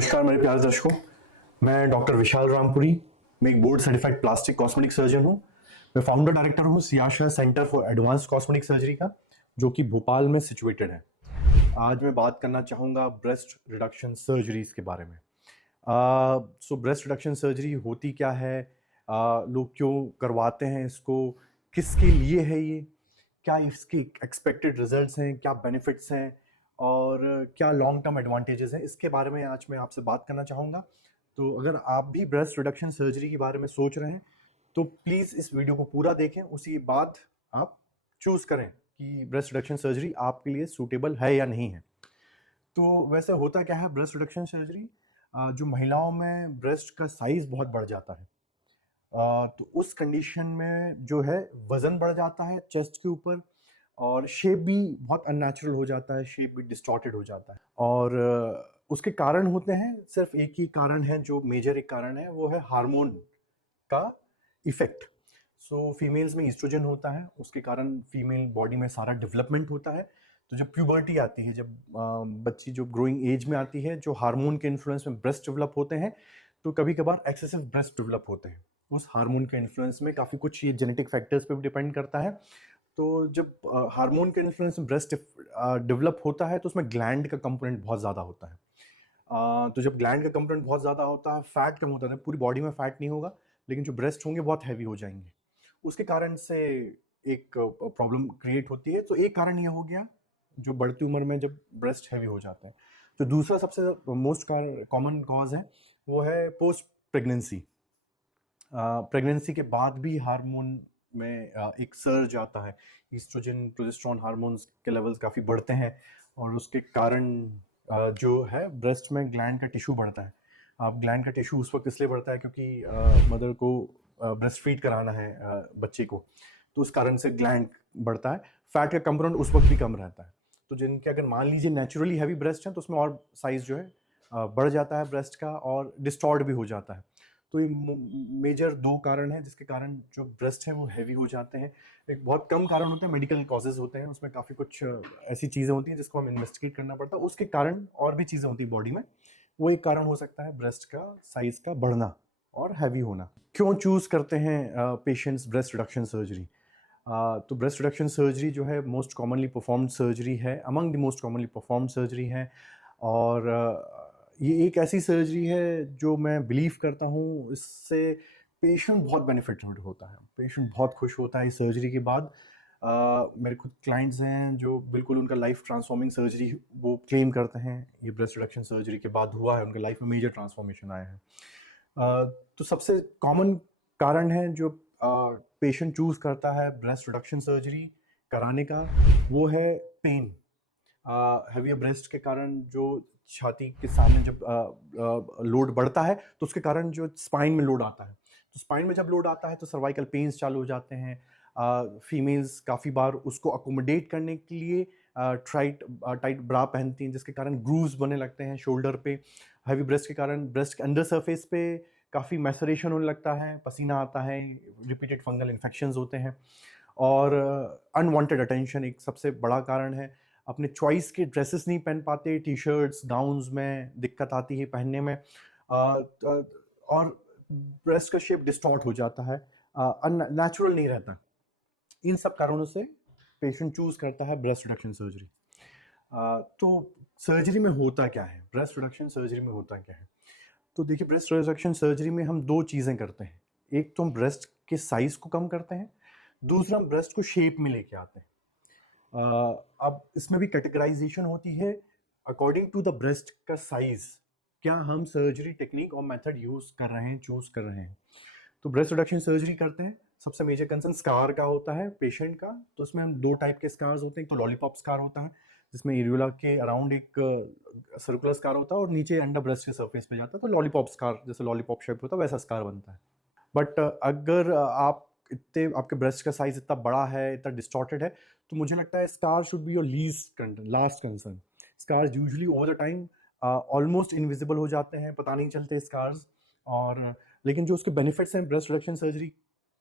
नमस्कार मेरे प्यारे दर्शकों, मैं डॉक्टर विशाल रामपुरी। मैं एक board certified plastic cosmetic surgeon हूँ। मैं फाउंडर डायरेक्टर हूँ Siyasha center for advance cosmetic surgery का, जो कि भोपाल में सिचुएटेड है। आज मैं बात करना चाहूँगा ब्रेस्ट रिडक्शन सर्जरीज के बारे में। ब्रेस्ट रिडक्शन सर्जरी होती क्या है, लोग क्यों करवाते हैं इसको, किसके लिए है ये, क्या इसके एक्सपेक्टेड रिजल्ट्स हैं, क्या बेनिफिट्स हैं और क्या लॉन्ग टर्म एडवांटेजेस हैं, इसके बारे में आज मैं आपसे बात करना चाहूँगा। तो अगर आप भी ब्रेस्ट रिडक्शन सर्जरी के बारे में सोच रहे हैं तो प्लीज़ इस वीडियो को पूरा देखें, उसी बाद आप चूज़ करें कि ब्रेस्ट रिडक्शन सर्जरी आपके लिए सूटेबल है या नहीं है। तो वैसे होता क्या है ब्रेस्ट रिडक्शन सर्जरी, जो महिलाओं में ब्रेस्ट का साइज़ बहुत बढ़ जाता है, तो उस कंडीशन में जो है वज़न बढ़ जाता है चेस्ट के ऊपर और शेप भी बहुत अननेचुरल हो जाता है, शेप भी डिस्टॉर्टेड हो जाता है। और उसके कारण होते हैं, सिर्फ एक ही कारण है जो मेजर एक कारण है, वो है हार्मोन का इफेक्ट। फीमेल्स में ईस्ट्रोजन होता है, उसके कारण फीमेल बॉडी में सारा डेवलपमेंट होता है। तो जब प्यूबर्टी आती है, जब बच्ची जो ग्रोइंग एज में आती है, जो हार्मोन के इन्फ्लुएंस में ब्रेस्ट डेवलप होते हैं, तो कभी कभार एक्सेसिव ब्रेस्ट डेवलप होते हैं। उस हार्मोन के इन्फ्लुएंस में काफ़ी कुछ ये जेनेटिक फैक्टर्स पे भी डिपेंड करता है। तो जब हार्मोन के इन्फ्लुएंस में ब्रेस्ट डेवलप होता है तो उसमें ग्लैंड का कंपोनेंट बहुत ज़्यादा होता है। तो जब ग्लैंड का कंपोनेंट बहुत ज़्यादा होता है, फैट कम होता है, पूरी बॉडी में फैट नहीं होगा, लेकिन जो ब्रेस्ट होंगे बहुत हैवी हो जाएंगे। उसके कारण से एक प्रॉब्लम क्रिएट होती है। तो एक कारण ये हो गया जो बढ़ती उम्र में जब ब्रेस्ट हैवी हो जाते हैं। तो दूसरा सबसे मोस्ट कॉमन कॉज है वो है पोस्ट प्रेगनेंसी। प्रेगनेंसी के बाद भी हार्मोन में एक सर्ज आता है, ईस्ट्रोजन प्रोजेस्टेरोन हार्मोन्स के लेवल्स काफ़ी बढ़ते हैं और उसके कारण जो है ब्रेस्ट में ग्लैंड का टिश्यू बढ़ता है। अब ग्लैंड का टिश्यू उस वक्त इसलिए बढ़ता है क्योंकि मदर को ब्रेस्ट फीड कराना है बच्चे को, तो उस कारण से ग्लैंड बढ़ता है। फैट का कंपोनेंट उस वक्त भी कम रहता है। तो जिनके अगर मान लीजिए नेचुरली हैवी ब्रेस्ट है तो उसमें और साइज जो है बढ़ जाता है ब्रेस्ट का और डिस्टॉर्ट भी हो जाता है। तो ये मेजर दो कारण हैं जिसके कारण जो ब्रेस्ट है वो हैवी हो जाते हैं। एक बहुत कम कारण होते हैं, मेडिकल कॉजेज होते हैं, उसमें काफ़ी कुछ ऐसी चीज़ें होती हैं जिसको हम इन्वेस्टिगेट करना पड़ता है। उसके कारण और भी चीज़ें होती हैं बॉडी में, वो एक कारण हो सकता है ब्रेस्ट का साइज का बढ़ना और हैवी होना। क्यों चूज़ करते हैं पेशेंट्स ब्रेस्ट रिडक्शन सर्जरी? तो ब्रेस्ट रिडक्शन सर्जरी जो है मोस्ट कॉमनली परफॉर्म्ड सर्जरी है, among the most commonly performed surgery है। और ये एक ऐसी सर्जरी है जो मैं बिलीव करता हूँ इससे पेशेंट बहुत बेनिफिटेड होता है, पेशेंट बहुत खुश होता है इस सर्जरी के बाद। मेरे खुद क्लाइंट्स हैं जो बिल्कुल उनका लाइफ ट्रांसफॉर्मिंग सर्जरी वो क्लेम करते हैं, ये ब्रेस्ट रिडक्शन सर्जरी के बाद हुआ है, उनके लाइफ में मेजर ट्रांसफॉर्मेशन आया है। तो सबसे कॉमन कारण है जो पेशेंट चूज करता है ब्रेस्ट रिडक्शन सर्जरी कराने का, वो है पेन। हैवी ब्रेस्ट के कारण जो छाती के सामने जब लोड बढ़ता है तो उसके कारण जो स्पाइन में लोड आता है, तो स्पाइन में जब लोड आता है तो सर्वाइकल पेन्स चालू हो जाते हैं। फीमेल्स काफ़ी बार उसको अकोमोडेट करने के लिए टाइट ब्रा पहनती हैं, जिसके कारण ग्रूव्स बनने लगते हैं शोल्डर पे। हैवी ब्रेस्ट के कारण ब्रेस्ट के अंडर सरफेस पे काफ़ी मैसरेशन होने लगता है, पसीना आता है, रिपीटेड फंगल इन्फेक्शंस होते हैं। और अनवांटेड अटेंशन एक सबसे बड़ा कारण है। अपने चॉइस के ड्रेसेस नहीं पहन पाते, टी शर्ट्स गाउन्स में दिक्कत आती है पहनने में। और ब्रेस्ट का शेप डिस्टॉर्ट हो जाता है, नेचुरल नहीं रहता। इन सब कारणों से पेशेंट चूज करता है ब्रेस्ट रिडक्शन सर्जरी। तो सर्जरी में होता क्या है, ब्रेस्ट रिडक्शन सर्जरी में होता क्या है? तो देखिए, ब्रेस्ट रिडक्शन सर्जरी में हम दो चीज़ें करते हैं। एक तो हम ब्रेस्ट के साइज को कम करते हैं, दूसरा हम ब्रेस्ट को शेप में लेके आते हैं। अब इसमें भी कैटेगराइजेशन होती है अकॉर्डिंग टू द ब्रेस्ट का साइज, क्या हम सर्जरी टेक्निक और मेथड यूज कर रहे हैं, चूज कर रहे हैं। तो ब्रेस्ट रिडक्शन सर्जरी करते हैं, सबसे मेजर कंसर्न स्कार का होता है पेशेंट का। तो उसमें हम दो टाइप के स्कार्स होते हैं, एक तो लॉलीपॉप स्कार होता है जिसमें एरियोला के अराउंड एक सर्कुलर स्कार होता है और नीचे अंडर ब्रेस्ट के सरफेस पे जाता है, तो लॉलीपॉप स्कार, जैसे लॉलीपॉप शेप होता है वैसा स्कार बनता है। बट अगर आप इतने आपके ब्रेस्ट का साइज इतना बड़ा है, इतना डिस्टॉर्टेड है, तो मुझे लगता है scar should be your last concern. Scars usually over the time almost invisible हो जाते हैं, पता नहीं चलते स्कार्स। और लेकिन जो उसके बेनिफिट्स हैं ब्रेस्ट रिडक्शन सर्जरी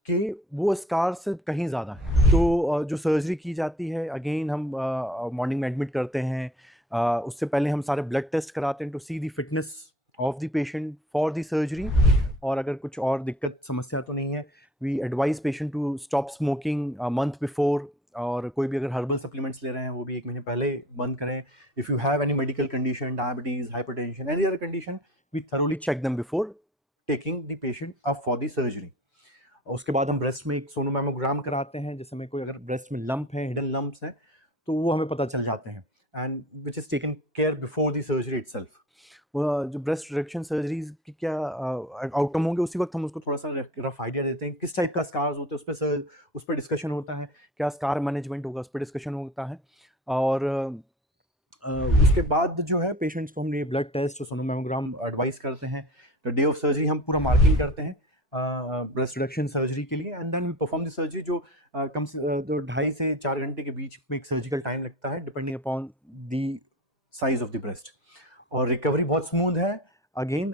के, वो स्कार से कहीं ज़्यादा है। तो जो सर्जरी की जाती है, अगेन हम मॉर्निंग में एडमिट करते हैं। उससे पहले हम सारे ब्लड टेस्ट कराते हैं to see the fitness of the patient for the surgery, और अगर कुछ और दिक्कत समस्या तो नहीं है, we advise patient to stop smoking month before, और कोई भी अगर हर्बल सप्लीमेंट्स ले रहे हैं वो भी 1 महीने पहले बंद करें. If you have any medical condition, diabetes, hypertension, any other condition, we thoroughly check them before taking the patient up for the surgery. उसके बाद हम ब्रेस्ट में एक सोनोमैमोग्राम कराते हैं, जैसे में कोई अगर ब्रेस्ट में लंप है, हिडन लंप्स हैं, तो वो हमें पता चल जाते हैं, and which is taken care before the surgery itself. जो ब्रेस्ट रिडक्शन सर्जरीज की क्या आउटकम होंगे, उसी वक्त हम उसको थोड़ा सा रफ आइडिया देते हैं. किस टाइप का स्कार्स होते हैं उस पर डिस्कशन होता है, क्या स्कार मैनेजमेंट होगा उस पर डिस्कशन होता है. और उसके बाद जो है पेशेंट्स को हम ये ब्लड टेस्ट और सोनोमैमोग्राम एडवाइस करते हैं. द डे ऑफ सर्जरी हम पूरा मार्किंग करते हैं ब्रेस्ट रिडक्शन सर्जरी के लिए, and then we perform the surgery, जो कम से 2.5 से 4 घंटे के बीच में एक सर्जिकल टाइम लगता है, depending upon the size of the breast. और रिकवरी बहुत स्मूथ है. अगेन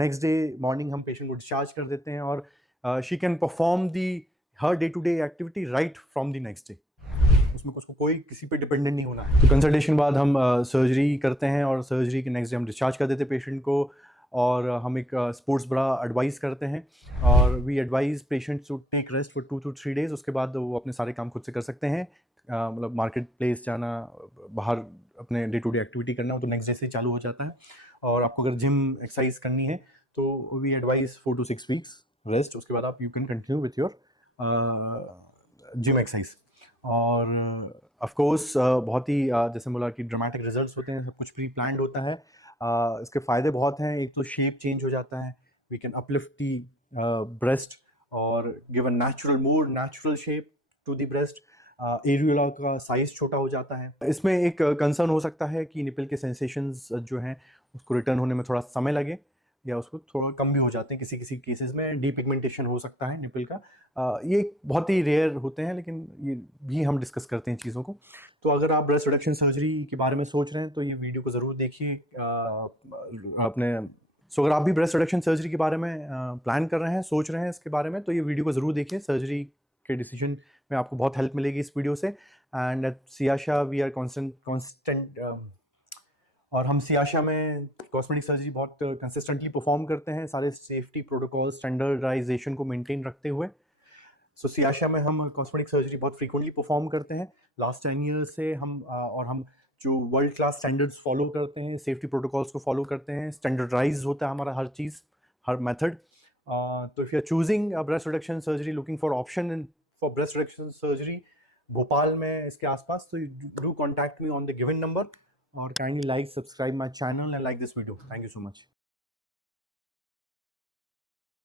नेक्स्ट डे मॉर्निंग हम पेशेंट को डिस्चार्ज कर देते हैं, और she can perform the her day to day activity right from the next day. उसमें उसको कोई किसी पे डिपेंडेंट नहीं होना है. तो कंसल्टेशन बाद हम सर्जरी करते हैं, और सर्जरी के नेक्स्ट डे हम डिस्चार्ज कर देते हैं पेशेंट को, और हम एक स्पोर्ट्स ब्रा एडवाइस करते हैं, और we advise patients to take rest for 2 to 3 days. उसके बाद वो अपने सारे काम खुद से कर सकते हैं. मतलब मार्केट प्लेस जाना, बाहर अपने डे टू डे एक्टिविटी करना, तो नेक्स्ट डे से चालू हो जाता है. और आपको अगर जिम एक्सरसाइज करनी है तो we advise 4 to 6 weeks rest. उसके बाद आप you can continue with your gym exercise. और ऑफ कोर्स बहुत ही जैसे बोला कि ड्रामेटिक रिजल्ट्स होते हैं, सब कुछ प्री प्लान्ड होता है. इसके फ़ायदे बहुत हैं. एक तो शेप चेंज हो जाता है, we can uplift the breast और give a natural, more natural shape to the breast. Areola का साइज छोटा हो जाता है. इसमें एक कंसर्न हो सकता है कि निपल के सेंसेशंस जो हैं उसको रिटर्न होने में थोड़ा समय लगे, या उसको थोड़ा कम भी हो जाते हैं. किसी किसी केसेस में डीपिगमेंटेशन हो सकता है निपल का. ये बहुत ही रेयर होते हैं, लेकिन ये भी हम डिस्कस करते हैं चीज़ों को. तो अगर आप ब्रेस्ट रिडक्शन सर्जरी के बारे में सोच रहे हैं तो ये वीडियो को ज़रूर देखिए. अगर आप भी ब्रेस्ट रिडक्शन सर्जरी के बारे में प्लान कर रहे हैं, सोच रहे हैं इसके बारे में, तो ये वीडियो को ज़रूर देखिए. सर्जरी के डिसीजन में आपको बहुत हेल्प मिलेगी इस वीडियो से. And at Siyasha we are constant, और हम सियाशा में कॉस्मेटिक सर्जरी बहुत कंसिस्टेंटली परफॉर्म करते हैं, सारे सेफ्टी प्रोटोकॉल स्टैंडर्डाइजेशन को मेंटेन रखते हुए. सो सियाशा में हम कॉस्मेटिक सर्जरी बहुत फ्रीक्वेंटली परफॉर्म करते हैं लास्ट 10 ईयर्स से. और हम जो वर्ल्ड क्लास स्टैंडर्ड्स फॉलो करते हैं, सेफ्टी प्रोटोकॉल्स को फॉलो करते हैं, स्टैंडर्डाइज होता है हमारा हर चीज़, हर मेथड. तो if you are choosing breast reduction surgery, looking for option for breast reduction surgery Bhopal में इसके आसपास, तो do contact me on the given number. और kindly like, subscribe my channel and like this video. Thank you so much.